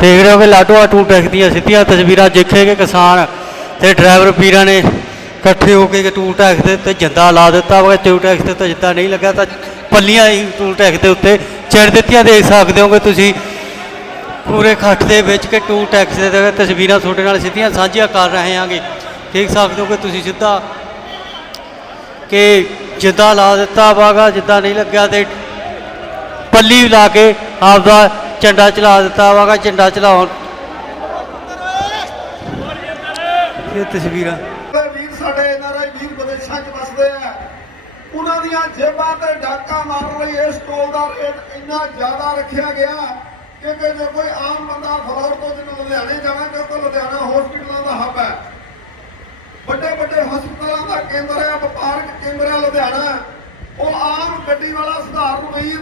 ਦੇਖ ਰਹੇ ਹੋ ਕਿ ਲਾਡੋਆ ਟੂ ਟੈਕਸ ਦੀਆਂ ਸਿੱਧੀਆਂ ਤਸਵੀਰਾਂ ਦੇਖੇਗੇ ਕਿਸਾਨ ਤੇ ਡਰਾਈਵਰ ਵੀਰਾਂ ਨੇ ਇਕੱਠੇ ਹੋ ਕੇ ਟੂਲ ਟੈਕਸ ਦੇ ਉੱਤੇ ਜਿੰਦਾ ਲਾ ਦਿੱਤਾ ਵਾ ਟੂਲ ਟੈਕਸ ਤੇ ਤਾਂ ਜਿੱਦਾਂ ਨਹੀਂ ਲੱਗਾ ਤਾਂ ਪੱਲੀਆਂ ਹੀ ਟੂਲ ਟੈਕਸ ਦੇ ਉੱਤੇ ਚੜ ਦਿੱਤੀਆਂ, ਦੇਖ ਸਕਦੇ ਹੋ ਕਿ ਤੁਸੀਂ। ਪੂਰੇ ਖੱਟ ਦੇ ਵਿੱਚ ਕਿ ਟੂਲ ਟੈਕਸ ਦੇ ਤਸਵੀਰਾਂ ਤੁਹਾਡੇ ਨਾਲ ਸਿੱਧੀਆਂ ਸਾਂਝੀਆਂ ਕਰ ਰਹੇ ਹਾਂਗੇ। ਦੇਖ ਸਕਦੇ ਹੋ ਕਿ ਤੁਸੀਂ ਸਿੱਧਾ ਕਿ ਜਿੱਦਾਂ ਲਾ ਦਿੱਤਾ ਵਾਗਾ, ਜਿੱਦਾਂ ਨਹੀਂ ਲੱਗਿਆ ਤੇ ਪੱਲੀ ਲਾ ਕੇ ਆਪਦਾ ਝੰਡਾ ਚਲਾ ਦਿੱਤਾ ਵਾਗਾ ਝੰਡਾ ਚਲਾਉਣ। ਇਹ ਤਸਵੀਰਾਂ। ਵੀਰ ਸਾਡੇ ਐਨਆਰਆਈ ਵੀਰ ਵਿਦੇਸ਼ਾਂ 'ਚ ਵਸਦੇ ਆ। ਉਹਨਾਂ ਦੀਆਂ ਜੇਬਾਂ ਤੇ ਡਾਕਾ ਮਾਰਨ ਲਈ ਇਸ ਟੋਲ ਦਾ ਰੇਟ ਇੰਨਾ ਜ਼ਿਆਦਾ ਰੱਖਿਆ ਗਿਆ ਕਿ ਕਿ ਜੇ ਕੋਈ ਆਮ ਬੰਦਾ ਫਲੋਰ ਤੋਂ ਜਿਹਨੂੰ ਲੁਧਿਆਣੇ ਜਾਣਾ ਕਿਉਂਕਿ ਲੁਧਿਆਣਾ ਹਸਪੀਟਲਾਂ ਦਾ ਹੱਬ ਹੈ। ਵੱਡੇ ਵੱਡੇ ਹਸਪਤਾਲਾਂ ਦਾ ਕੇਂਦਰ ਹੈ ਵਪਾਰਕ ਕੇਂਦਰ ਹੈ ਲੁਧਿਆਣਾ। ਉਹ ਆਮ ਗੱਡੀ ਵਾਲਾ ਸਧਾਰਨ ਵੀਰ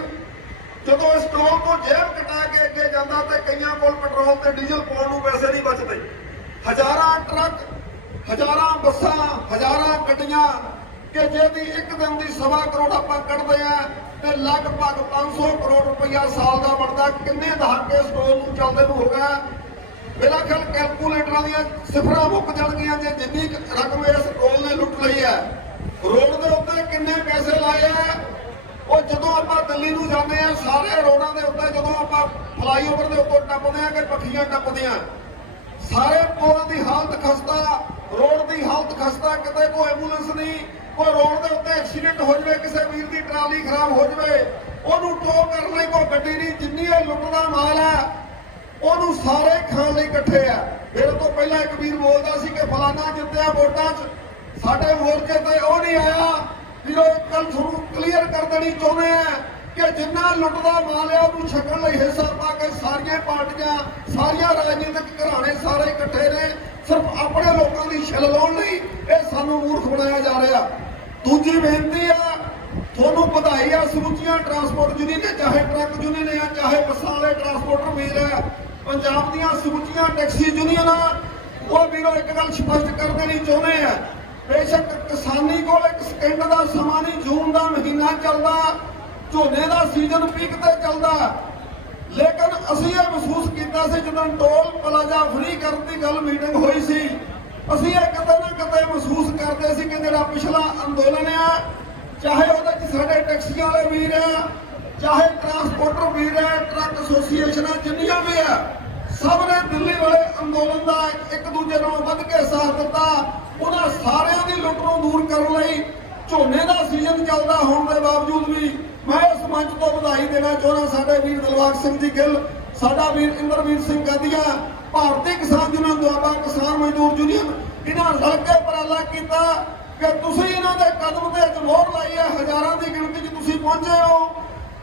ਜਦੋਂ ਇਸ ਟੋਲ ਤੋਂ ਜੇਬ ਕਟਾ ਕੇ ਅੱਗੇ ਜਾਂਦਾ ਤੇ ਕਈਆਂ ਕੋਲ ਪੈਟਰੋਲ ਤੇ ਡੀਜ਼ਲ ਪਾਉਣ ਨੂੰ ਪੈਸੇ ਨਹੀਂ ਬਚਦੇ। ਹਜ਼ਾਰਾਂ ਟਰੱਕ, ਹਜ਼ਾਰਾਂ ਬੱਸਾਂ, ਹਜ਼ਾਰਾਂ ਗੱਡੀਆਂ ਕਿ ਜਿਹਦੀ ਇੱਕ ਦਿਨ ਦੀ ਸਵਾ ਕਰੋੜ ਆਪਾਂ ਕੱਢਦੇ ਆ ਤੇ ਲਗਭਗ 500 ਕਰੋੜ ਰੁਪਇਆ ਸਾਲ ਦਾ ਬਣਦਾ। ਕਿੰਨੇ ਦਹਾਕੇ ਇਸ ਟੋਲ ਨੂੰ ਚੱਲਦੇ ਨੂੰ ਹੋ ਗਿਆ? ਮੇਰਾ ਖਿਆਲ ਕੈਲਕੂਲੇਟਰਾਂ ਦੀਆਂ ਸਿਫਰਾਂ ਮੁੱਕ ਜਾਣਗੀਆਂ ਜੇ ਜਿੰਨੀ ਰਕਮ ਇਸ ਟੋਲ ਨੇ ਲੁੱਟ ਲਈ ਹੈ। ਰੋਡ ਦੇ ਉੱਤੇ ਕਿੰਨੇ ਪੈਸੇ ਲਾਏ ਆ? ਉਹ ਜਦੋਂ ਆਪਾਂ ਦਿੱਲੀ ਨੂੰ ਜਾਂਦੇ ਆ ਸਾਰੇ ਰੋਡਾਂ ਦੇ ਉੱਤੇ ਜਦੋਂ ਆਪਾਂ ਫਲਾਈਓਵਰ ਦੇ ਉੱਤੇ ਟੱਪਦੇ ਆ ਕਿ ਪੱਖੀਆਂ ਟੱਪਦੇ ਆ ਸਾਰੇ ਪੁਲ ਦੀ ਹਾਲਤ ਖਸਤਾ, ਰੋਡ ਦੀ ਹਾਲਤ ਖਸਤਾ, ਕਿਤੇ ਕੋਈ ਐਂਬੂਲੈਂਸ ਨਹੀਂ, ਕੋਈ ਰੋਡ ਦੇ ਉੱਤੇ ਐਕਸੀਡੈਂਟ ਹੋ ਜਾਵੇ, ਕਿਸੇ ਵੀਰ ਦੀ ਟਰਾਲੀ ਖਰਾਬ ਹੋ ਜਾਵੇ, ਉਹਨੂੰ ਟੋ ਕਰਨ ਲਈ ਕੋਈ ਗੱਡੀ ਨਹੀਂ, ਜਿੰਨੀ ਇਹ ਲੁੱਟਦਾ ਮਾਲ ਆ ਉਹਨੂੰ ਸਾਰੇ ਖਾਣ ਲਈ ਇਕੱਠੇ ਆ। ਮੇਰੇ ਤੋਂ ਪਹਿਲਾਂ ਇੱਕ ਵੀਰ ਬੋਲਦਾ ਸੀ ਕਿ ਫਲਾਣਾ ਜਿੱਤਿਆ ਵੋਟਾਂ 'ਚ, ਸਾਡੇ ਮੋਰਚੇ ਤੇ ਉਹ ਨਹੀਂ ਆਇਆ। ਵੀਰੋ ਕੱਲ ਤੁਹਾਨੂੰ ਕਲੀਅਰ ਕਰ ਦੇਣੀ ਚਾਹੁੰਦੇ ਆ ਕਿ ਜਿੰਨਾ ਲੁੱਟਦਾ ਮਾਲ ਆ, ਉਹਨੂੰ ਛਕਣ ਲਈ ਹਿੱਸਾ ਪਾ ਕੇ ਸਾਰੀਆਂ ਪਾਰਟੀਆਂ, ਸਾਰੀਆਂ ਰਾਜਨੀਤਿਕ ਘਰਾਣੇ ਸਾਰੇ ਇਕੱਠੇ ਨੇ। ਸਿਰਫ ਆਪਣੇ ਲੋਕਾਂ ਦੀ ਛਿਲ ਲਾਉਣ ਲਈ ਇਹ ਸਾਨੂੰ ਮੂਰਖ ਬਣਾਇਆ ਜਾ ਰਿਹਾ। ਦੂਜੀ ਬੇਨਤੀ ਆ, ਤੁਹਾਨੂੰ ਵਧਾਈ ਆ ਸਮੁੱਚੀਆਂ ਟਰਾਂਸਪੋਰਟ ਯੂਨੀਅਨ ਨੇ ਚਾਹੇ ਟਰੱਕ ਯੂਨੀਅਨ ਆ, ਚਾਹੇ ਬੱਸਾਂ ਵਾਲੇ ਟਰਾਂਸਪੋਰਟਰ ਵੀਰ ਆ, ਪੰਜਾਬ ਦੀਆਂ ਸਮੁੱਚੀਆਂ ਟੈਕਸੀ ਯੂਨੀਅਨਾਂ ਉਹ ਵੀਰੋ ਇੱਕ ਗੱਲ ਸਪਸ਼ਟ ਕਰ ਦੇਣੀ ਚਾਹੁੰਦੇ ਆ ਬੇਸ਼ੱਕ ਕਿਸਾਨੀ ਕੋਲ ਇੱਕ ਸਕਿੰਟ ਦਾ ਸਮਾਂ ਨਹੀਂ, ਜੂਨ ਦਾ ਮਹੀਨਾ ਚੱਲਦਾ, ਝੋਨੇ ਦਾ ਸੀਜ਼ਨ ਪੀਕ ਤੇ ਚੱਲਦਾ। ਲੇਕਿਨ ਅਸੀਂ ਇਹ ਮਹਿਸੂਸ ਕੀਤਾ ਸੀ, ਜਦੋਂ ਟੋਲ ਪਲਾਜ਼ਾ ਫ੍ਰੀ ਕਰਨ ਦੀ ਗੱਲ ਮੀਟਿੰਗ ਹੋਈ ਸੀ, ਅਸੀਂ ਇਹ ਕਿਤੇ ਨਾ ਕਿਤੇ ਮਹਿਸੂਸ ਕਰਦੇ ਸੀ ਕਿ ਜਿਹੜਾ ਪਿਛਲਾ ਅੰਦੋਲਨ ਆ, ਚਾਹੇ ਉਹਦੇ ਚ ਸਾਡੇ ਟੈਕਸੀਆਂ ਵਾਲੇ ਵੀਰ ਆ, ਚਾਹੇ ਟਰਾਂਸਪੋਰਟਰ ਵੀਰ ਆ ਟਰੱਕ ਐਸੋਸੀਏਸ਼ਨਾਂ ਜਿੰਨੀਆਂ ਵੀ ਆ ਸਭ ਨੇ ਦਿੱਲੀ ਵਾਲੇ ਅੰਦੋਲਨ ਦਾ ਇੱਕ ਦੂਜੇ ਨਾਲ ਵੱਧ ਕੇ ਸਾਥ ਦਿੱਤਾ। ਉਹਨਾਂ ਸਾਰਿਆਂ ਦੀ ਲੁੱਟ ਨੂੰ ਦੂਰ ਕਰਨ ਲਈ ਝੋਨੇ ਦਾ ਸੀਜ਼ਨ ਚੱਲਦਾ ਹੋਣ ਦੇ ਬਾਵਜੂਦ ਵੀ ਮੈਂ ਇਸ ਮੰਚ ਤੋਂ ਵਧਾਈ ਦੇਣਾ ਚਾਹੁੰਦਾ ਸਾਡੇ ਵੀਰ ਦਿਲਵਾਗ ਸਿੰਘ ਜੀ ਗਿੱਲ, ਸਾਡਾ ਵੀਰ ਇੰਦਰਵੀਰ ਸਿੰਘ ਗਾਦੀਆ ਭਾਰਤੀ ਕਿਸਾਨ ਯੂਨੀਅਨ ਦੁਆਬਾ ਕਿਸਾਨ ਮਜ਼ਦੂਰ ਯੂਨੀਅਨ, ਇਹਨਾਂ ਰਲ ਕੇ ਉਪਰਾਲਾ ਕੀਤਾ ਕਿ ਤੁਸੀਂ ਇਹਨਾਂ ਦੇ ਕਦਮ ਤੇ ਅੱਜ ਮੋਹਰ ਲਾਈ ਹੈ ਹਜ਼ਾਰਾਂ ਦੀ ਗਿਣਤੀ 'ਚ ਤੁਸੀਂ ਪਹੁੰਚੇ ਹੋ।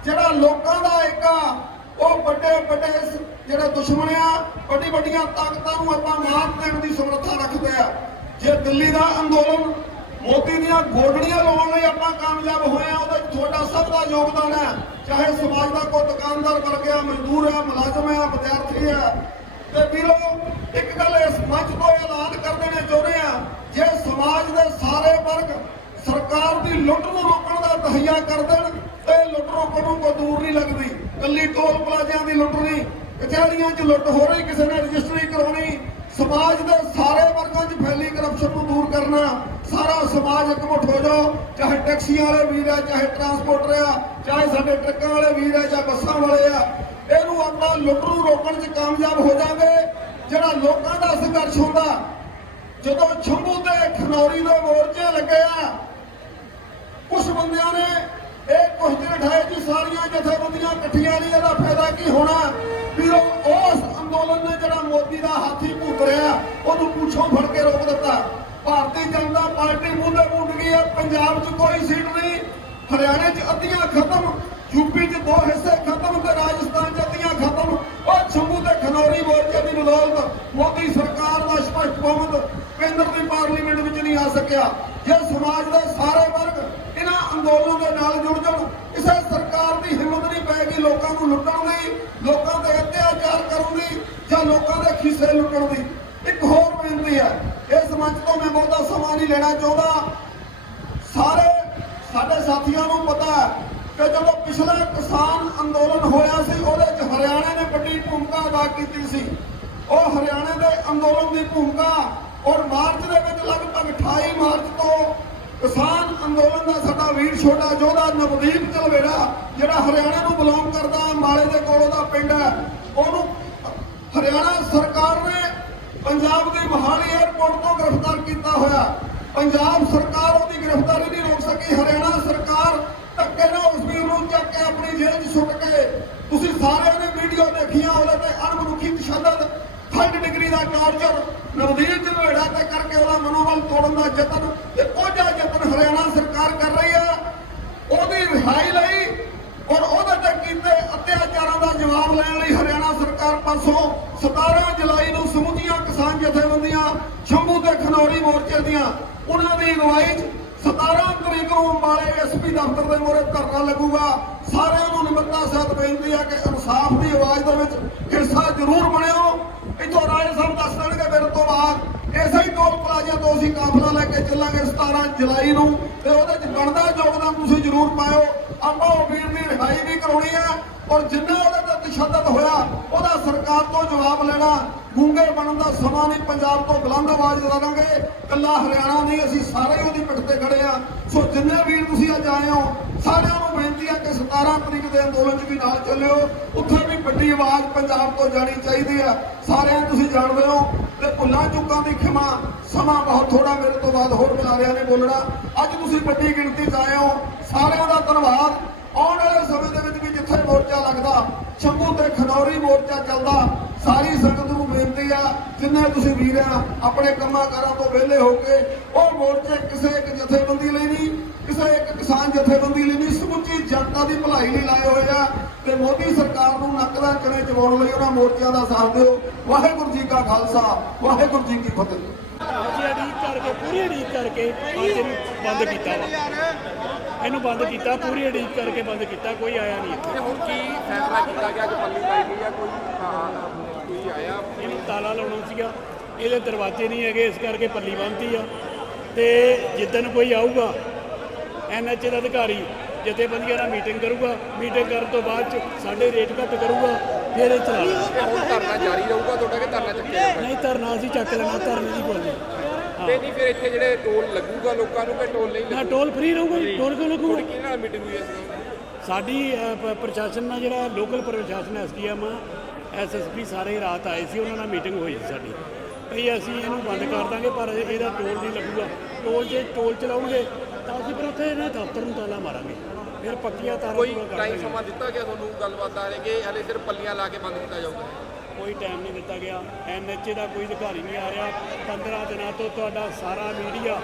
ਜਿਹੜਾ ਲੋਕਾਂ ਦਾ ਇੱਕ ਉਹ ਵੱਡੇ ਵੱਡੇ ਸ- ਜਿਹੜੇ ਦੁਸ਼ਮਣ ਆ, ਵੱਡੀ ਵੱਡੀਆਂ ਤਾਕਤਾਂ ਨੂੰ ਆਪਾਂ ਮਾਤ ਦੇਣ ਦੀ ਸਮਰੱਥਾ ਰੱਖਦੇ ਆ। ਜੇ ਦਿੱਲੀ ਦਾ ਅੰਦੋਲਨ ਮੋਦੀ ਦੀਆਂ ਗੋਡੜੀਆਂ ਲਾਉਣ ਲਈ ਆਪਾਂ ਕਾਮਯਾਬ ਹੋਏ ਆ, ਉਹਦੇ ਤੁਹਾਡਾ ਸਭ ਦਾ ਯੋਗਦਾਨ ਹੈ ਚਾਹੇ ਸਮਾਜ ਦਾ ਕੋਈ ਦੁਕਾਨਦਾਰ ਵਰਗ ਆ ਮਜ਼ਦੂਰ ਆ, ਮੁਲਾਜ਼ਮ ਆ, ਵਿਦਿਆਰਥੀ ਆ। ਤੇ ਵੀਰੋ, ਇੱਕ ਗੱਲ ਇਸ ਮੰਚ ਤੋਂ ਐਲਾਨ ਕਰ ਦੇਣਾ ਚਾਹੁੰਦੇ ਆ, ਜੇ ਸਮਾਜ ਦੇ ਸਾਰੇ ਵਰਗ ਸਰਕਾਰ ਦੀ ਲੁੱਟ ਨੂੰ ਰੋਕਣ ਦਾ ਤਹਈਆ ਕਰ ਦੇਣ, ਤੇ ਲੁੱਟ ਰੋਕਣ ਨੂੰ ਕੋਈ ਦੂਰ ਨਹੀਂ ਲੱਗਦੀ। ਕੱਲੀ ਟੋਲ ਪਲਾਜ਼ਿਆਂ ਦੀ ਲੁੱਟ ਨਹੀਂ, ਕਚਹਿਰੀਆਂ 'ਚ ਲੁੱਟ ਹੋ ਰਹੀ ਕਿਸੇ ਨੇ ਰਜਿਸਟਰੀ ਕਰਾਉਣੀ ਸਮਾਜ ਦੇ ਸਾਰੇ ਵਰਗਾਂ 'ਚ ਫੈਲੀ ਕਰਪਸ਼ਨ ਨੂੰ ਦੂਰ ਕਰਨਾ, ਸਾਰਾ ਸਮਾਜ ਇਕਮੁੱਠ ਹੋ ਜਾਓ, ਚਾਹੇ ਟੈਕਸੀਆਂ ਵਾਲੇ ਵੀਰ ਆ, ਚਾਹੇ ਟਰਾਂਸਪੋਰਟਰ ਆ, ਚਾਹੇ ਸਾਡੇ ਟਰੱਕਾਂ ਵਾਲੇ ਵੀਰ ਆ ਜਾਂ ਬੱਸਾਂ ਵਾਲੇ ਆ, ਇਹਨੂੰ ਆਪਾਂ ਲੁੱਟ ਨੂੰ ਰੋਕਣ 'ਚ ਕਾਮਯਾਬ ਹੋ ਜਾਵਾਂਗੇ। ਜਿਹੜਾ ਲੋਕਾਂ ਦਾ ਸੰਘਰਸ਼ ਹੁੰਦਾ, ਜਦੋਂ ਛੰਭੂ ਤੇ ਖਨੌਰੀ ਦੇ ਮੋਰਚੇ ਲੱਗੇ ਆ ਕੁਝ ਬੰਦਿਆਂ ਨੇ ਇਹ ਕੁਝ ਦਿਨ ਠਾਏ ਜੀ ਸਾਰੀਆਂ ਜਥੇਬੰਦੀਆਂ ਇਕੱਠੀਆਂ ਨਹੀਂ ਇਹਦਾ ਫਾਇਦਾ ਕੀ ਹੋਣਾ? ਵੀਰੋ, ਉਸ ਅੰਦੋਲਨ ਨੇ ਜਿਹੜਾ ਮੋਦੀ ਦਾ ਹਾਥੀ ਭੂਤ ਰਿਹਾ, ਉਹਨੂੰ ਪੁੱਛੋਂ, ਫੜ ਕੇ ਰੋਕ ਦਿੱਤਾ। ਭਾਰਤੀ ਜਨਤਾ ਪਾਰਟੀ ਮੂਹਰੇ ਮੁੱਟ ਗਈ ਹੈ ਪੰਜਾਬ 'ਚ ਕੋਈ ਸੀਟ ਨਹੀਂ। ਹਰਿਆਣੇ 'ਚ ਅੱਧੀਆਂ ਖਤਮ, ਯੂਪੀ 'ਚ ਦੋ ਹਿੱਸੇ ਖਤਮ ਤੇ ਰਾਜਸਥਾਨ 'ਚ ਅੱਧੀਆਂ ਖਤਮ। ਉਹ ਛੰਭੂ ਤੇ ਖਨੌਰੀ ਮੋਰਚੇ ਦੀ ਬਦੌਲਤ ਮੋਦੀ ਸਰਕਾਰ ਦਾ ਸਪਸ਼ਟ ਬਹੁਮਤ ਕੇਂਦਰ ਦੀ ਪਾਰਲੀਮੈਂਟ ਵਿੱਚ ਨਹੀਂ ਆ ਸਕਿਆ। ਜੇ ਸਮਾਜ ਦੇ ਸਾਰੇ ਵਰਗ ਇਹਨਾਂ ਅੰਦੋਲਨਾਂ ਦੇ ਨਾਲ ਜੁੜ ਜਾਣ। ਕਿਸੇ ਸਰਕਾਰ ਦੀ ਹਿੰਮਤ ਨਹੀਂ ਪੈਗੀ ਲੋਕਾਂ ਨੂੰ ਲੁੱਟਣ ਦੀ, ਲੋਕਾਂ ਤੇ ਅਤਿਆਚਾਰ ਕਰਨ ਦੀ ਜਾਂ ਲੋਕਾਂ ਦੇ ਖਿੱਸੇ ਲੁੱਟਣ ਦੀ। ਇੱਕ ਹੋਰ ਬੇਨਤੀ ਹੈ, ਇਸ ਮੰਚ ਤੋਂ ਮੈਂ ਬਹੁਤਾ ਸਮਾਂ ਨਹੀਂ ਲੈਣਾ ਚਾਹੁੰਦਾ। ਸਾਰੇ ਸਾਡੇ ਸਾਥੀਆਂ ਨੂੰ ਪਤਾ ਹੈ ਕਿ ਜਦੋਂ ਪਿਛਲਾ ਕਿਸਾਨ ਅੰਦੋਲਨ ਹੋਇਆ ਸੀ, ਉਹਦੇ 'ਚ ਹਰਿਆਣਾ ਨੇ ਵੱਡੀ ਭੂਮਿਕਾ ਅਦਾ ਕੀਤੀ ਸੀ। ਉਹ ਹਰਿਆਣੇ ਦੇ ਅੰਦੋਲਨ ਦੀ ਭੂਮਿਕਾ ਔਰ ਮਾਰਚ ਦੇ ਵਿੱਚ ਲਗਭਗ 28 ਮਾਰਚ ਤੋਂ ਕਿਸਾਨ ਅੰਦੋਲਨ ਦਾ ਸਾਡਾ ਵੀਰ ਛੋਟਾ ਯੋਧਾ ਨਵਦੀਪ ਚਲਵੇੜਾ, ਜਿਹੜਾ ਹਰਿਆਣਾ ਨੂੰ ਬਿਲੋਂਗ ਕਰਦਾ ਅੰਬਾਲੇ ਦੇ ਕੋਲ ਉਹਦਾ ਪਿੰਡ ਹੈ, ਉਹਨੂੰ ਹਰਿਆਣਾ ਸਰਕਾਰ ਨੇ ਪੰਜਾਬ ਦੇ ਮੋਹਾਲੀ 에ਅਰਪੋਰਟ ਤੋਂ ਗ੍ਰਿਫਤਾਰ ਕੀਤਾ ਹੋਇਆ। ਪੰਜਾਬ ਸਰਕਾਰ ਉਹਦੀ ਗ੍ਰਿਫਤਾਰੀ ਨਹੀਂ ਰੋਕ ਸਕੀ, ਹਰਿਆਣਾ ਸਰਕਾਰ ਧੱਕੇ ਨਾਲ ਉਸ ਵੀਰ ਨੂੰ ਚੱਕ ਕੇ ਆਪਣੀ ਜੇਲ੍ਹ 'ਚ ਸੁੱਟ ਕੇ, ਤੁਸੀਂ ਸਾਰਿਆਂ ਨੇ ਵੀਡੀਓ ਦੇਖੀਆਂ, ਉਹਦੇ ਤੇ ਅਣਮਨੁੱਖੀ ਤਸ਼ੱਦਦ ਥਰਡ ਡਿਗਰੀ ਦਾ ਟਾਰਚਰ ਨਵਦੀਪ ਝਵੇੜਾ ਤੇ ਕਰਕੇ ਉਹਦਾ ਮਨੋਬਲ ਤੋੜਨ ਦਾ ਯਤਨ ਤੇ ਕੋਝਾ ਯਤਨ ਹਰਿਆਣਾ ਸਰਕਾਰ ਕਰ ਰਹੀ ਹੈ ਉਹਦੀ ਰਿਹਾਈ ਲਈ ਔਰ ਉਹਦੇ ਤੇ ਕੀਤੇ ਅਤਿਆਚਾਰਾਂ ਦਾ ਜਵਾਬ ਲੈਣ ਲਈ ਹਰਿਆਣਾ ਸਰਕਾਰ ਪਾਸੋਂ 17 ਜੁਲਾਈ ਨੂੰ ਸਮੁੱਚੀਆਂ ਕਿਸਾਨ ਜਥੇਬੰਦੀਆਂ ਸ਼ੰਭੂ ਤੇ ਖਨੌਰੀ ਮੋਰਚੇ ਦੀਆਂ ਉਹਨਾਂ ਦੀ ਅਗਵਾਈ 'ਚ 17 ਤਰੀਕ ਨੂੰ ਅੰਬਾਲੇ ਐਸਪੀ ਦਫ਼ਤਰ ਦੇ ਮੂਹਰੇ ਧਰਨਾ ਲੱਗੂਗਾ। ਸਾਰਿਆਂ ਨੂੰ ਨਿਮਰਤਾ ਸਹਿਤ ਬੇਨਤੀ ਹੈ ਕਿ ਇਨਸਾਫ ਦੀ ਆਵਾਜ਼ ਦੇ ਵਿੱਚ ਹਿੱਸਾ ਜ਼ਰੂਰ ਬਣਿਓ। ਇੱਥੋਂ ਰਾਏ ਸਾਹਿਬ ਦੱਸ ਦੇਣਗੇ ਮੇਰੇ ਤੋਂ ਬਾਅਦ। ਇਸੇ ਹੀ ਟੋਲ ਪਲਾਜ਼ਾ ਤੋਂ ਅਸੀਂ ਕਾਫਲਾ ਲੈ ਕੇ ਚੱਲਾਂਗੇ 17 ਜੁਲਾਈ ਨੂੰ। ਤੇ ਉਹਦੇ 'ਚ ਬਣਦਾ ਯੋਗਦਾਨ ਤੁਸੀਂ ਜ਼ਰੂਰ ਪਾਇਓ। ਆਪਾਂ ਉਹ ਵੀਰ ਦੀ ਰਿਹਾਈ ਵੀ ਕਰਾਉਣੀ ਹੈ ਔਰ ਜਿੰਨਾ ਉਹਦੇ ਤੇ ਤਸ਼ੱਦਦ ਹੋਇਆ, ਉਹਦਾ ਸਰਕਾਰ ਤੋਂ ਜਵਾਬ ਲੈਣਾ। ਗੂੰਗੇ ਬਣਨ ਦਾ ਸਮਾਂ ਨਹੀਂ, ਪੰਜਾਬ ਤੋਂ ਬੁਲੰਦ ਆਵਾਜ਼ ਕਰਾਂਗੇ ਕੱਲਾ ਹਰਿਆਣਾ ਨਹੀਂ, ਅਸੀਂ ਸਾਰੇ ਉਹਦੀ ਪਿੱਠ ਤੇ ਖੜੇ ਆ। ਸੋ ਜਿੰਨੇ ਵੀਰ ਤੁਸੀਂ ਅੱਜ ਆਏ ਹੋ, ਸਾਰਿਆਂ ਨੂੰ 17 ਤਰੀਕ ਦੇ ਅੰਦੋਲਨ 'ਚ ਵੀ ਨਾਲ ਚੱਲਿਓ। ਉੱਥੇ ਵੀ ਵੱਡੀ ਆਵਾਜ਼ ਪੰਜਾਬ ਤੋਂ ਜਾਣੀ ਚਾਹੀਦੀ ਆ ਸਾਰਿਆਂ ਤੁਸੀਂ ਜਾਣਦੇ ਹੋ ਤੇ ਭੁੱਲਾਂ ਚੁੱਕਾਂ ਦੀ ਖਿਮਾ ਸਮਾਂ ਬਹੁਤ ਥੋੜਾ ਮੇਰੇ ਤੋਂ ਬਾਅਦ ਹੋਰ ਬੁਲਾਰਿਆਂ ਨੇ ਬੋਲਣਾ। ਅੱਜ ਤੁਸੀਂ ਵੱਡੀ ਗਿਣਤੀ 'ਚ ਆਏ ਹੋ। ਸਾਰਿਆਂ ਦਾ ਧੰਨਵਾਦ। ਆਉਣ ਵਾਲੇ ਸਮੇਂ ਦੇ ਵਿੱਚ ਵੀ ਜਿੱਥੇ ਮੋਰਚਾ ਲੱਗਦਾ, ਸ਼ੰਭੂ ਤੇ ਖਨੌਰੀ ਮੋਰਚਾ ਚੱਲਦਾ, ਸਾਰੀ ਸੰਗਤ ਨੂੰ ਬੇਨਤੀ ਆ, ਜਿੰਨੇ ਤੁਸੀਂ ਵੀਰ ਆ, ਆਪਣੇ ਕੰਮਾਂ ਕਾਰਾਂ ਤੋਂ ਵਿਹਲੇ ਹੋ ਕੇ, ਉਹ ਮੋਰਚੇ ਕਿਸੇ ਇੱਕ ਜਥੇਬੰਦੀ ਲਈ ਨਹੀਂ ਕਿਸੇ ਇੱਕ ਕਿਸਾਨ ਜਥੇਬੰਦੀ ਲਈ ਨਹੀਂ ਸਮੁੱਚੀ ਜਨਤਾ ਦੀ ਭਲਾਈ ਲਈ ਲਾਏ ਹੋਏ ਆ ਤੇ ਮੋਦੀ ਸਰਕਾਰ ਨੂੰ ਨੱਕ ਦਾ ਚਣੇ ਚਵਾਉਣ ਲਈ ਉਹਨਾਂ ਮੋਰਚਿਆਂ ਦਾ ਸਾਥ ਦਿਓ। ਵਾਹਿਗੁਰੂ ਜੀ ਕਾ ਖਾਲਸਾ ਵਾਹਿਗੁਰੂ ਜੀ ਕੀ ਫਤਿਹ। ਅੜੀਕ ਕਰਕੇ ਪੂਰੀ ਅੜੀਕ ਕਰਕੇ ਅੱਜ ਇਹਨੂੰ ਬੰਦ ਕੀਤਾ ਵਾ। ਇਹਨੂੰ ਬੰਦ ਕੀਤਾ ਪੂਰੀ ਅੜੀਕ ਕਰਕੇ ਬੰਦ ਕੀਤਾ ਕੋਈ ਆਇਆ ਨਹੀਂ ਇੱਥੇ। ਤੇ ਹੁਣ ਕੀ ਫੈਸਲਾ ਕੀਤਾ ਗਿਆ ਕਿ ਪੱਲੀ ਪਾਈ ਗਈ ਆ ਕੋਈ ਹਾਂ, ਕੋਈ ਆਇਆ? ਇਹਨੂੰ ਤਾਲਾ ਲਾਉਣਾ ਸੀਗਾ। ਇਹਦੇ ਦਰਵਾਜ਼ੇ ਨਹੀਂ ਹੈਗੇ ਇਸ ਕਰਕੇ ਪੱਲੀ ਬੰਨ੍ਹਤੀ ਆ। ਤੇ ਜਿੱਦਣ ਕੋਈ ਆਊਗਾ ਐਨਐਚ ਦਾ ਅਧਿਕਾਰੀ ਜਥੇਬੰਦੀਆਂ ਨਾਲ ਮੀਟਿੰਗ ਕਰੂਗਾ। ਮੀਟਿੰਗ ਕਰਨ ਤੋਂ ਬਾਅਦ ਚ ਸਾਡੇ ਰੇਟ ਘੱਟ ਕਰੂਗਾ ਫਿਰ ਇਹ ਚਲਾ ਲਾਂਗੇ। ਤੇ ਹੁਣ ਧਰਨਾ ਜਾਰੀ ਰਹੂਗਾ ਤੁਹਾਡਾ ਕਿ ਧਰਨਾ ਚੱਕਿਆ ਜਾਊਗਾ? ਨਹੀਂ ਧਰਨਾ ਅਸੀਂ ਚੱਕ ਲੈਣਾ ਧਰਨੇ ਦੀ ਬੋਲੀ ਤੇ ਨਹੀਂ ਫਿਰ ਇੱਥੇ ਜਿਹੜੇ ਟੋਲ ਲੱਗੂਗਾ ਲੋਕਾਂ ਨੂੰ ਕਿ ਟੋਲ ਨਹੀਂ ਨਾ ਲੱਗੂਗਾ? ਟੋਲ ਫ੍ਰੀ ਰਹੂਗਾ ਜੀ, ਟੋਲ ਕਿਉਂ ਲੱਗੂਗਾ? ਕਿਹਦੇ ਨਾਲ ਮੀਟਿੰਗ ਹੋਈ ਇਸ ਸਾਡੀ ਪ- ਪ੍ਰਸ਼ਾਸਨ ਨਾਲ ਜਿਹੜਾ ਲੋਕਲ ਪ੍ਰਸ਼ਾਸਨ ਐਸਡੀਐਮ ਐਸਐਸਪੀ ਸਾਰੇ ਰਾਤ ਆਏ ਸੀ ਉਹਨਾਂ ਨਾਲ ਮੀਟਿੰਗ ਹੋਈ ਸੀ ਸਾਡੀ। ਭਈ ਅਸੀਂ ਇਹਨੂੰ ਬੰਦ ਕਰ ਦਾਂਗੇ ਪਰ ਇਹਦਾ ਟੋਲ ਨਹੀਂ ਲੱਗੂਗਾ। ਟੋਲ ਜੇ ਟੋਲ ਚਲਾਉਣਗੇ ਤਾਂ ਅਸੀਂ ਫਿਰ ਉੱਥੇ ਇਹਨਾਂ ਦਫ਼ਤਰ ਨੂੰ ਤਾਲਾ ਮਾਰਾਂਗੇ। ਫਿਰ ਪੱਕੀਆਂ ਤਾਰਾਂ ਕੋਈ ਪੂਰਾ ਕਰ ਟਾਈਮ ਸਮਾਂ ਦਿੱਤਾ ਗਿਆ ਤੁਹਾਨੂੰ ਗੱਲਬਾਤ ਰਹੀ ਕਿ ਹਲੇ ਸਿਰਫ ਪੱਲੀਆਂ ਲਾ ਕੇ ਬੰਦ ਕੀਤਾ ਜਾਊਗਾ। ਕੋਈ ਟਾਈਮ ਨਹੀਂ ਦਿੱਤਾ ਗਿਆ। ਐਨਐਚਏ ਦਾ ਕੋਈ ਅਧਿਕਾਰੀ ਨਹੀਂ ਆ ਰਿਹਾ। 15 ਦਿਨਾਂ ਤੋਂ ਤੁਹਾਡਾ ਸਾਰਾ ਮੀਡੀਆ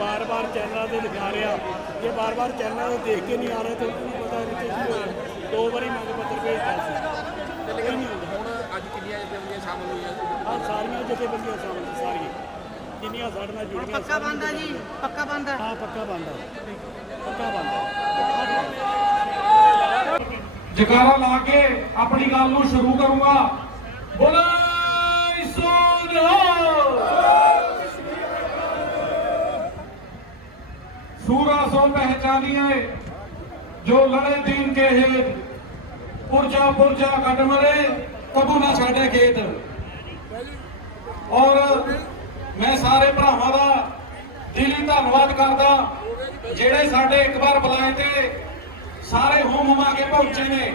ਬਾਰ-ਬਾਰ ਚੈਨਲਾਂ ਤੇ ਦਿਖਾ ਰਿਹਾ। ਜੇ ਬਾਰ-ਬਾਰ ਚੈਨਲਾਂ ਤੇ ਦੇਖ ਕੇ ਨਹੀਂ ਆ ਰਹੇ ਤਾਂ ਤੁਹਾਨੂੰ ਪਤਾ ਨਹੀਂ ਕੀ ਹੋਇਆ ਦੋ ਵਾਰੀ ਮੰਗ ਪੱਤਰ ਭੇਜਦਾ ਸੀ। ਤੇ ਲੇਕਿਨ ਹੁਣ ਅੱਜ ਕਿੰਨੀਆਂ ਜਥੇਬੰਦੀਆਂ ਸ਼ਾਮਲ ਹੋਈਆਂ? ਸੀ ਆ ਸਾਰੀਆਂ ਜਥੇਬੰਦੀਆਂ ਸ਼ਾਮਲ ਸੀ ਸਾਰੀਆਂ। ਜਿੰਨੀਆਂ ਸਾਡੇ ਨਾਲ ਹੁਣ ਜੁੜੀਆਂ ਪੱਕਾ ਬੰਦਾ ਜੀ ਪੱਕਾ ਬੰਦਾ। ਹਾਂ ਪੱਕਾ ਬੰਦਾ। ਪੱਕਾ ਬੰਦਾ। ਜਕਾਰਾ ਲਾ ਕੇ ਆਪਣੀ ਗੱਲ ਨੂੰ ਸ਼ੁਰੂ ਕਰੂੰਗਾ। ਬੋਲੇ ਸੋਨੋ ਸੂਰਾ ਸੋ ਪਹਿਚਾਨੀਏ। ਜੋ ਲੜੇ ਦੀਨ ਕੇ ਹੈ ਪੁਰਜਾ ਪੁਰਜਾ ਕੱਢ ਮਰੇ ਕਬੂ ਨਾ ਸਾਡੇ ਖੇਤ। ਔਰ ਮੈਂ ਸਾਰੇ ਭਰਾਵਾਂ ਦਾ ਦਿਲੀ ਧੰਨਵਾਦ ਕਰਦਾ, ਜਿਹੜੇ ਸਾਡੇ ਇੱਕ ਵਾਰ ਬੁਲਾਏ ਤੇ ਸਾਰੇ ਹੋਮ ਹਮਾ ਕੇ ਪਹੁੰਚੇ ਨੇ।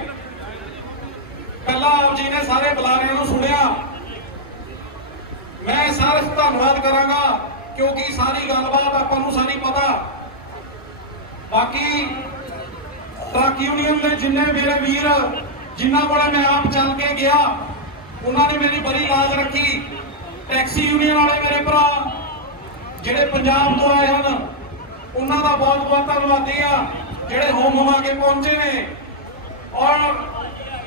ਪਹਿਲਾਂ ਆਪ ਜੀ ਨੇ ਸਾਰੇ ਬੁਲਾਰਿਆਂ ਨੂੰ ਸੁਣਿਆ। ਮੈਂ ਸਿਰਫ ਧੰਨਵਾਦ ਕਰਾਂਗਾ, ਕਿਉਂਕਿ ਸਾਰੀ ਗੱਲਬਾਤ ਆਪਾਂ ਨੂੰ ਸਾਰੀ ਪਤਾ। ਬਾਕੀ ਟਰੱਕ ਯੂਨੀਅਨ ਦੇ ਜਿੰਨੇ ਮੇਰੇ ਵੀਰ ਜਿਨ੍ਹਾਂ ਕੋਲ ਮੈਂ ਆਪ ਚੱਲ ਕੇ ਗਿਆ, ਉਹਨਾਂ ਨੇ ਮੇਰੀ ਬੜੀ ਲਾਜ ਰੱਖੀ। ਟੈਕਸੀ ਯੂਨੀਅਨ ਵਾਲੇ ਮੇਰੇ ਭਰਾ, ਜਿਹੜੇ ਪੰਜਾਬ ਤੋਂ ਆਏ ਹਨ, ਉਹਨਾਂ ਦਾ ਬਹੁਤ ਬਹੁਤ ਧੰਨਵਾਦੀ ਆ ਜਿਹੜੇ ਹੋਮ ਹਮਾ ਕੇ ਪਹੁੰਚੇ ਨੇ। ਔਰ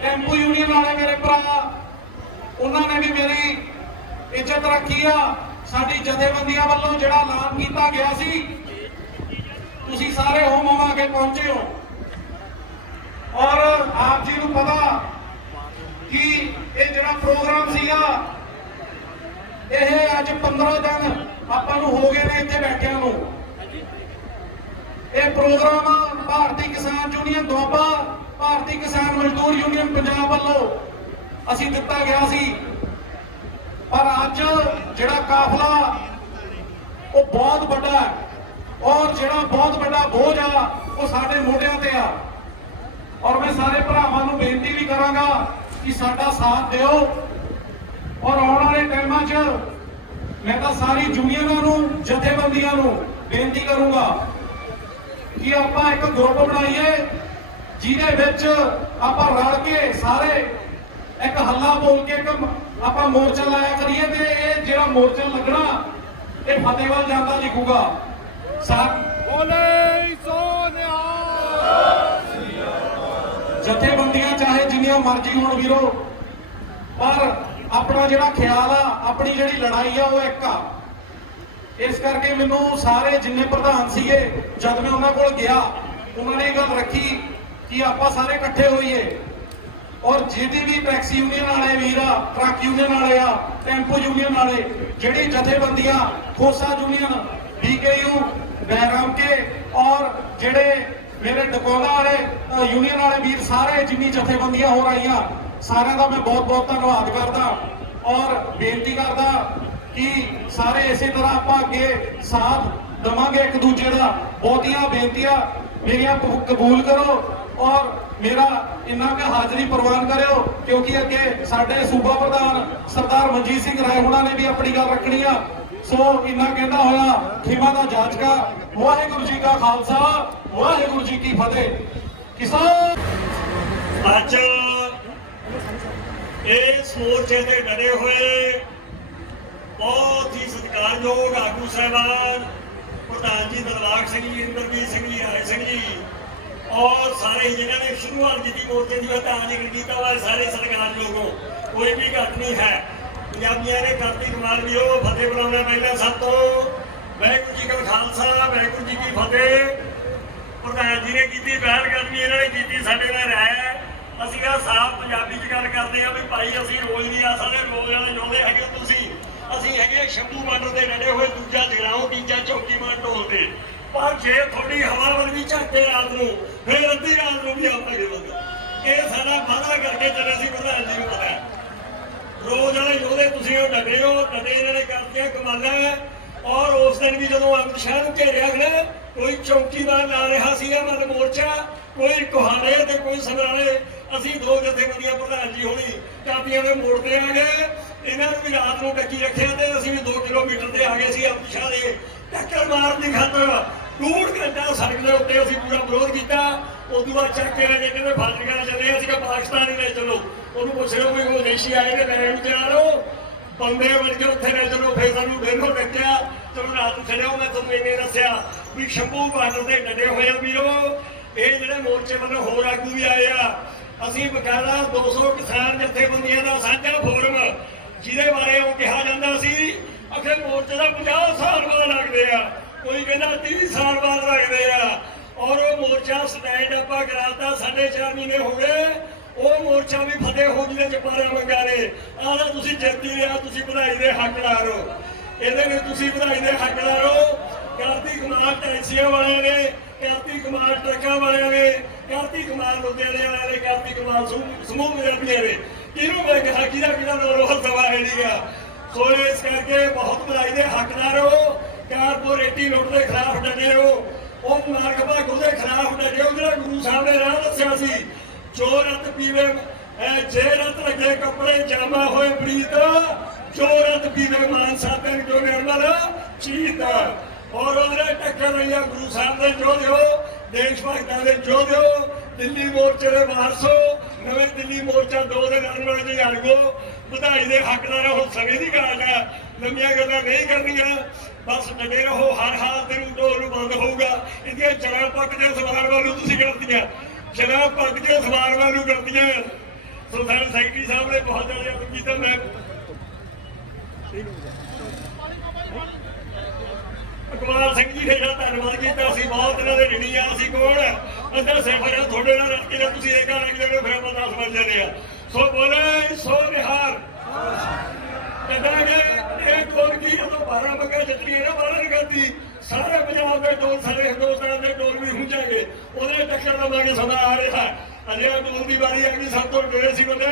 ਟੈਂਪੂ ਯੂਨੀਅਨ ਵਾਲੇ ਮੇਰੇ ਭਰਾ, ਉਹਨਾਂ ਨੇ ਵੀ ਮੇਰੀ ਇੱਜ਼ਤ ਰੱਖੀ ਆ। ਸਾਡੀ ਜਥੇਬੰਦੀਆਂ ਵੱਲੋਂ ਜਿਹੜਾ ਐਲਾਨ ਕੀਤਾ ਗਿਆ ਸੀ, ਤੁਸੀਂ ਸਾਰੇ ਹੋਮ ਹਮਾ ਕੇ ਪਹੁੰਚੇ ਹੋ। ਔਰ ਆਪ ਜੀ ਨੂੰ ਪਤਾ ਕਿ ਇਹ ਜਿਹੜਾ ਪ੍ਰੋਗਰਾਮ ਸੀਗਾ ਇਹ ਅੱਜ 15 ਦਿਨ ਆਪਾਂ ਨੂੰ ਹੋ ਗਏ ਨੇ ਇੱਥੇ ਬੈਠਿਆਂ ਨੂੰ। ਇਹ ਪ੍ਰੋਗਰਾਮ ਭਾਰਤੀ ਕਿਸਾਨ ਯੂਨੀਅਨ ਦੁਆਬਾ, ਭਾਰਤੀ ਕਿਸਾਨ ਮਜ਼ਦੂਰ ਯੂਨੀਅਨ ਪੰਜਾਬ ਵੱਲੋਂ ਅਸੀਂ ਦਿੱਤਾ ਗਿਆ ਸੀ। ਪਰ ਅੱਜ ਜਿਹੜਾ ਕਾਫਲਾ, ਉਹ ਬਹੁਤ ਵੱਡਾ ਹੈ ਔਰ ਜਿਹੜਾ ਬਹੁਤ ਵੱਡਾ ਬੋਝ ਆ, ਉਹ ਸਾਡੇ ਮੋਢਿਆਂ ਤੇ ਆ। ਔਰ ਮੈਂ ਸਾਰੇ ਭਰਾਵਾਂ ਨੂੰ ਬੇਨਤੀ ਵੀ ਕਰਾਂਗਾ ਕਿ ਸਾਡਾ ਸਾਥ ਦਿਓ। ਔਰ ਆਉਣ ਵਾਲੇ ਟਾਈਮਾਂ 'ਚ ਮੈਂ ਤਾਂ ਸਾਰੀ ਯੂਨੀਅਨਾਂ ਨੂੰ ਜਥੇਬੰਦੀਆਂ ਨੂੰ ਬੇਨਤੀ ਕਰੂੰਗਾ ਕਿ ਆਪਾਂ ਇੱਕ ਗਰੁੱਪ ਬਣਾਈਏ ਜਿਹਦੇ ਵਿੱਚ ਆਪਾਂ ਰਲ ਕੇ ਸਾਰੇ ਇੱਕ ਹੱਲਾ ਬੋਲ ਕੇ ਇੱਕ ਆਪਾਂ ਮੋਰਚਾ ਲਾਇਆ ਕਰੀਏ ਤੇ ਇਹ ਜਿਹੜਾ ਮੋਰਚਾ ਲੱਗਣਾ ਇਹ ਫਤਿਹ ਵੱਲ ਜਾਂਦਾ ਲਿਖੂਗਾ। ਸਾ ਬੋਲੇ ਸੋਨਿਆ ਜਥੇਬੰਦੀਆਂ ਚਾਹੇ ਜਿੰਨੀਆਂ ਮਰਜ਼ੀ ਹੋਣ ਵੀਰੋ ਪਰ ਆਪਣਾ ਜਿਹੜਾ ਖਿਆਲ ਆ, ਆਪਣੀ ਜਿਹੜੀ ਲੜਾਈ ਆ, ਉਹ ਇੱਕ ਆ। ਇਸ ਕਰਕੇ ਮੈਨੂੰ ਸਾਰੇ ਜਿੰਨੇ ਪ੍ਰਧਾਨ ਸੀਗੇ, ਜਦ ਮੈਂ ਉਹਨਾਂ ਕੋਲ ਗਿਆ, ਉਹਨਾਂ ਨੇ ਇਹ ਗੱਲ ਰੱਖੀ ਕਿ ਆਪਾਂ ਸਾਰੇ ਇਕੱਠੇ ਹੋਈਏ। ਔਰ ਜਿਹਦੀ ਵੀ ਟੈਕਸੀ ਯੂਨੀਅਨ ਵਾਲੇ ਵੀਰ ਆ, ਟਰੱਕ ਯੂਨੀਅਨ ਵਾਲੇ ਆ, ਟੈਂਪੋ ਯੂਨੀਅਨ ਵਾਲੇ, ਜਿਹੜੀ ਜਥੇਬੰਦੀਆਂ, ਖੋਸਾ ਯੂਨੀਅਨ ਬੀਕੇਯੂ ਬੈਰਾਮ ਕੇ ਔਰ ਜਿਹੜੇ ਮੇਰੇ ਡਕੋਲਾ ਵਾਲੇ ਯੂਨੀਅਨ ਵਾਲੇ ਵੀਰ, ਸਾਰੇ ਜਿੰਨੀ ਜਥੇਬੰਦੀਆਂ ਹੋ ਰਹੀਆਂ ਸਾਰਿਆਂ ਦਾ ਮੈਂ ਬਹੁਤ ਬਹੁਤ ਧੰਨਵਾਦ ਕਰਦਾ ਔਰ ਬੇਨਤੀ ਕਰਦਾ ਕਿ ਸਾਰੇ ਇਸੇ ਤਰ੍ਹਾਂ ਆਪਾਂ ਅੱਗੇ ਸਾਥ ਦਵਾਂਗੇ ਇੱਕ ਦੂਜੇ ਦਾ। ਬਹੁਤੀਆਂ ਬੇਨਤੀਆਂ ਮੇਰੀਆਂ ਕਬੂਲ ਕਰੋ ਔਰ ਮੇਰਾ ਇੰਨਾ ਕਿ ਹਾਜ਼ਰੀ ਪ੍ਰਵਾਨ ਕਰਿਓ ਕਿਉਂਕਿ ਅੱਗੇ ਸਾਡੇ ਸੂਬਾ ਪ੍ਰਧਾਨ ਸਰਦਾਰ ਮਨਜੀਤ ਸਿੰਘ ਰਾਏ ਹੁਣਾਂ ਨੇ ਵੀ ਆਪਣੀ ਗੱਲ ਰੱਖਣੀ ਆ। ਸੋ ਇੰਨਾ ਕਹਿੰਦਾ ਹੋਇਆ, ਖਿਮਾ ਦਾ ਜਾਚਕਾ ਵਾਹਿਗੁਰੂ ਜੀ ਕਾ ਖਾਲਸਾ, ਵਾਹਿਗੁਰੂ ਜੀ ਕੀ ਫਤਿਹ। ਕਿਸਾਨ ਅੱਜ ਇਸ ਮੋਰਚੇ ਤੇ ਡਰੇ ਹੋਏ ਬਹੁਤ ਹੀ ਸਤਿਕਾਰਯੋਗ ਆਗੂ ਸਾਹਿਬਾਨ ਪ੍ਰਧਾਨ ਜੀ ਦਲਵਾਗ ਸਿੰਘ ਜੀ, ਇੰਦਰਜੀਤ ਸਿੰਘ ਜੀ, ਹਰੇ ਸਿੰਘ ਜੀ ਔਰ ਸਾਰੇ ਹੀ ਜਿਨ੍ਹਾਂ ਨੇ ਸ਼ੁਰੂਆਤ ਕੀਤੀ ਮੋਰਚੇ ਦੀ ਪ੍ਰਧਾਨ ਜ਼ਿਕਰ ਕੀਤਾ ਵਾ ਸਾਰੇ ਸਤਿਕਾਰਯੋਗ ਕੋਈ ਵੀ ਘੱਟ ਨਹੀਂ ਹੈ। ਪੰਜਾਬੀਆਂ ਨੇ ਕਰਤੀ ਕਮਾਲ ਵੀ ਉਹ ਫਤਿਹ ਬੁਲਾਉਣਾ ਪਹਿਲਾਂ ਸਭ ਤੋਂ। ਵਾਹਿਗੁਰੂ ਜੀ ਕਾ ਖਾਲਸਾ, ਵਾਹਿਗੁਰੂ ਜੀ ਕੀ ਫਤਿਹ। ਪ੍ਰਧਾਨ ਜੀ ਨੇ ਕੀਤੀ ਪਹਿਲ ਕਦਮੀ ਇਹਨਾਂ ਨੇ ਕੀਤੀ, ਸਾਡੇ ਨਾਲ ਰਾਏ ਅਸੀਂ ਆ ਸਾਫ਼ ਪੰਜਾਬੀ ਚ ਗੱਲ ਕਰਦੇ ਆ ਵੀ ਭਾਈ ਅਸੀਂ ਰੋਜ਼ ਨਹੀਂ ਆ ਸਕਦੇ, ਰੋਜ਼ ਵਾਲੇ ਜੋੜੇ ਹੈਗੇ ਤੁਸੀਂ। ਅਸੀਂ ਹੈਗੇ ਸ਼ੰਭੂ ਬਾਰਡਰ ਦੇ ਨੇੜੇ ਹੋਏ, ਦੂਜਾ ਜਗਰਾਉਂ ਤੀਜਾ ਚੌਕੀ ਮਾਰ ਢੋਲ ਪਰ ਜੇ ਤੁਹਾਡੀ ਹਵਾ ਵੱਲ ਝਾਕੇ ਰਾਤ ਨੂੰ, ਫਿਰ ਅੱਧੀ ਰਾਤ ਨੂੰ ਵੀ ਆਪਾਂ ਦੇਵਾਂਗੇ ਇਹ ਸਾਡਾ ਵਾਅਦਾ ਕਰਕੇ ਚੱਲੇ ਸੀ ਪ੍ਰਧਾਨ ਜੀ ਨੂੰ ਪਤਾ ਰੋਜ਼ ਵਾਲੇ ਯੋਧੇ ਤੁਸੀਂ ਉਹ ਡਟੇ ਹੋ ਡਟੇ ਇਹਨਾਂ ਨੇ ਕਰਤੀਆਂ ਕਮਾਲਾਂ ਔਰ ਉਸ ਦਿਨ ਵੀ ਜਦੋਂ ਅਮਿਤ ਸ਼ਾਹ ਨੂੰ ਘੇਰਿਆ ਗਿਆ ਕੋਈ ਚੌਕੀਦਾਰ ਲਾ ਰਿਹਾ ਸੀਗਾ ਮਨ ਮੋਰਚਾ, ਕੋਈ ਕੁਹਾੜੇ ਤੇ ਕੋਈ ਸਮਰਾਲੇ ਅਸੀਂ ਦੋ ਜਥੇਬੰਦੀਆਂ ਪ੍ਰਧਾਨ ਜੀ ਹੋਣੀ, ਕਾਪੀਆਂ ਦੇ ਮੋੜ ਤੇ ਆ ਗਏ। ਇਹਨਾਂ ਨੂੰ ਵੀ ਰਾਤ ਨੂੰ ਡੱਕੀ ਰੱਖਿਆ ਤੇ ਅਸੀਂ ਵੀ 2 ਕਿਲੋਮੀਟਰ ਤੇ ਆ ਗਏ ਸੀ ਅਮਿਤ ਦੇ। ਟੱਕਰ ਮਾਰਨ ਦੀ ਖਾਤਰ ਡੂਢ ਘੰਟਾ ਸੜਕ ਦੇ ਉੱਤੇ ਅਸੀਂ ਪੂਰਾ ਵਿਰੋਧ ਕੀਤਾ। ਉਦੋਂ ਬਾਅਦ ਚੱਕ ਕੇ ਲੈ ਕਹਿੰਦੇ ਫਾਜ਼ਿਲਕਾ ਚੱਲੇ ਅਸੀਂ ਕਿ ਪਾਕਿਸਤਾਨ ਲੈ ਚਲੋ। ਉਹਨੂੰ ਪੁੱਛ ਰਹੇ ਹੋ ਵੀ ਉਹ ਦੇਸ਼ੀ ਆਏ ਨੇ ਲੈਣ ਨੂੰ ਤਿਆਰ ਹੋ। ਬੰਦੇ ਬਣ ਉੱਥੇ ਲੈ ਚਲੋ ਫੇਰ ਸਾਨੂੰ ਡੇਰੋ ਡੱਕਿਆ। ਚਲੋ ਰਾਤ ਨੂੰ ਛੜਿਓ ਮੈਂ ਤੁਹਾਨੂੰ ਇਹਨੇ ਦੱਸਿਆ। ਵੀ ਸ਼ੰਭੂ ਬਾਰਡਰ ਦੇ ਡੱਡੇ ਹੋਏ ਆ ਵੀਰੋ। ਇਹ ਜਿਹੜੇ ਮੋਰਚੇ ਵੱਲੋਂ ਹੋਰ ਆਗੂ ਵੀ ਆਏ ਆ। ਅਸੀਂ ਬਕਾਇਦਾ 200 ਕਿਸਾਨ ਜਥੇਬੰਦੀਆਂ ਦਾ ਸਾਂਝਾ ਫੋਰਮ, ਜਿਹਦੇ ਬਾਰੇ ਉਹ ਕਿਹਾ ਜਾਂਦਾ ਸੀ, ਅਖੇ ਮੋਰਚੇ ਦਾ 50 ਸਾਲ ਬਾਅਦ ਲੱਗਦੇ ਆ। ਕੋਈ ਕਹਿੰਦਾ 30 ਸਾਲ ਬਾਅਦ ਲੱਗਦੇ ਆ। ਔਰ ਉਹ ਮੋਰਚਾ ਸਟੈਂਡ ਆਪਾਂ ਕਰਾਤਾ ਸਾਢੇ ਚਾਰ ਮਹੀਨੇ ਹੋ ਗਏ। ਉਹ ਮੋਰਚਾ ਵੀ ਫਤਿਹ ਹੋ ਜਿਹਦੇ ਚ ਪਾਰਾ ਮੰਗਾ ਨੇ। ਆਹ ਤੁਸੀਂ ਜਿੱਤੀ ਰਿਹਾ ਤੁਸੀਂ ਵਧਾਈ ਦੇ ਹੱਕਦਾਰ ਹੋ। ਇਹਦੇ ਨੇ ਤੁਸੀਂ ਵਧਾਈ ਦੇ ਹੱਕਦਾਰ ਹੋ। ਕਾਰਤਿਕ ਕੁਮਾਰ ਟੈਕਸੀਆਂ ਵਾਲਿਆਂ ਨੇ, ਕਾਰਤਿਕ ਕੁਮਾਰ ਟਰੱਕਾਂ ਵਾਲਿਆਂ ਨੇ, ਕਾਰਤਿਕ ਕੁਮਾਰ ਲੁਧਿਆਣੇ ਵਾਲਿਆਂ ਨੇ, ਕਾਰਤਿਕ ਕੁਮਾਰ ਸਮੂਹ- ਪੰਜਾਬੀਆਂ ਨੇ। ਕਿਹਨੂੰ ਮੈਂ ਕਿਹਾ, ਕਿਹਦਾ ਕਿਹਦਾ ਨਾਮ ਰੋਹਲ ਸਭਾ ਹੈ ਨਹੀਂਗਾ ਸੋ ਇਸ ਕਰਕੇ ਬਹੁਤ ਵਧਾਈ ਦੇ ਹੱਕਦਾਰ ਹੋ ਕਾਰਪੋਰੇਟੀ ਲੁੱਟ ਦੇ ਖਿਲਾਫ ਡਟੇ ਹੋ ਉਹ ਮਾਰਗ ਭਾਗ ਉਹਦੇ ਖਿਲਾਫ ਡਟੇ ਹੋ, ਜਿਹੜਾ ਗੁਰੂ ਸਾਹਿਬ ਨੇ ਰਾਹ ਦੱਸਿਆ ਸੀ। ਜੋ ਰਤ ਪੀਵੇ ਜੇ ਰਤ ਰੱਖੇ ਕੱਪੜੇ ਜਾਮਾ ਹੋਏ ਪ੍ਰੀਤ, ਜੋ ਰਤ ਪੀਵੇ ਮਾਨ ਸਾਧਨ ਜੋ ਨਿਰਮਲ, ਚੀਤ। ਔਰ ਉਹਦੇ ਟੱਕਰ ਰਹੀਆ ਗੁਰੂ ਸਾਹਿਬ ਦੇ ਜੋਧਿਓ ਦੇਸ਼ ਭਗਤਾਂ ਦੇ ਜੋਧਿਓ ਦਿੱਲੀ ਮੋਰਚੇ ਦੇ ਵਾਰਸੋ ਨਵੇਂ ਦਿੱਲੀ ਮੋਰਚਾ ਦੋ ਦੇ ਨਾਲ ਵਾਲੇ ਦੇ ਅਰਗੋ ਵਧਾਈ ਦੇ ਹੱਕਦਾਰ ਹੋ ਸਮੇਂ ਦੀ ਗੱਲ ਹੈ, ਲੰਮੀਆਂ ਗੱਲਾਂ ਨਹੀਂ ਕਰਨੀਆਂ, ਬਸ ਡਟੇ ਰਹੋ, ਹਰ ਹਾਲ ਤੇ ਨੂੰ ਡੋਰ ਨੂੰ ਬੰਦ ਹੋਊਗਾ। ਇਹਦੀਆਂ ਜੜਾ ਪੱਕ ਦੇ ਸਵਾਰ ਵੱਲੋਂ ਤੁਸੀਂ ਕਰਦੀਆਂ। ਜੜਾ ਪੱਕ ਦੇ ਸਵਾਰ ਵੱਲੋਂ ਕਰਦੀਆਂ। ਸੋ ਸੈਕਟਰੀ ਸਾਹਿਬ ਨੇ ਬਹੁਤ ਜ਼ਿਆਦਾ ਕੀਤਾ, ਮੈਂ ਇਕਬਾਲ ਸਿੰਘ ਜੀ ਨੇ ਦਾ ਧੰਨਵਾਦ ਕੀਤਾ, ਅਸੀਂ ਬਹੁਤ ਇਹਨਾਂ ਦੇ ਰਿਣੀ ਆ, ਅਸੀਂ ਕੋਣ ਅੰਦਰ ਸੇਫਰ ਆ ਤੁਹਾਡੇ ਨਾਲ ਰੱਖ ਕੇ ਤੁਸੀਂ ਇਹ ਗਾਣਾ ਕਿ ਜਿਹੜੇ ਫਿਰ ਬਰਦਾਸ ਬਣ ਜਾਂਦੇ ਆ। ਸੋ ਬੋਲੇ, ਸੋ ਨਿਹਾਰ। ਕਦਾਂ ਗਏ ਇਹ ਕੋਰ ਕੀ ਜਦੋਂ 12 ਮੰਗਾ ਜਿੱਤਣੀ ਹੈ ਨਾ ਬਾਹਰ ਨਿਕਲਦੀ ਸਾਰੇ ਪੰਜਾਬ ਦੇ ਟੋਲ ਸਾਰੇ ਹਿੰਦੁਸਤਾਨ ਦੇ ਟੋਲ ਵੀ ਹੁੰਜਾਂਗੇ ਉਹਦੇ ਟੱਕਰ ਦਾ ਮੰਗ ਸਦਾ ਆ ਰਿਹਾ। ਅਜੇ ਟੋਲ ਦੀ ਵਾਰੀ ਆ ਗਈ, ਸਭ ਤੋਂ ਡੇਰੇ ਸੀ ਬੰਦੇ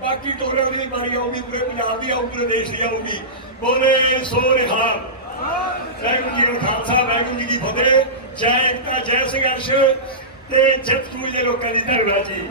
ਬਾਕੀ ਟੋਲਾਂ ਦੀ ਵਾਰੀ ਆਉਗੀ ਪੂਰੇ ਪੰਜਾਬ ਦੀ ਆਉਗੀ ਪੂਰੇ ਦੇਸ਼ ਦੀ ਆਉਗੀ ਬੋਲੇ, ਸੋ ਨਿਹਾਰ। ਵਾਹਿਗੁਰੂ ਜੀ ਦਾ ਖਾਲਸਾ, ਵਾਹਿਗੁਰੂ ਜੀ ਦੀ ਫਤਿਹ। ਜੈ ਇਕਤਾ ਜੈ ਸੰਘਰਸ਼ ਤੇ ਜਿੱਤ ਜੂਈ ਦੇ ਲੋਕਾਂ ਦੀ ਧੰਨਵਾਦ ਜੀ।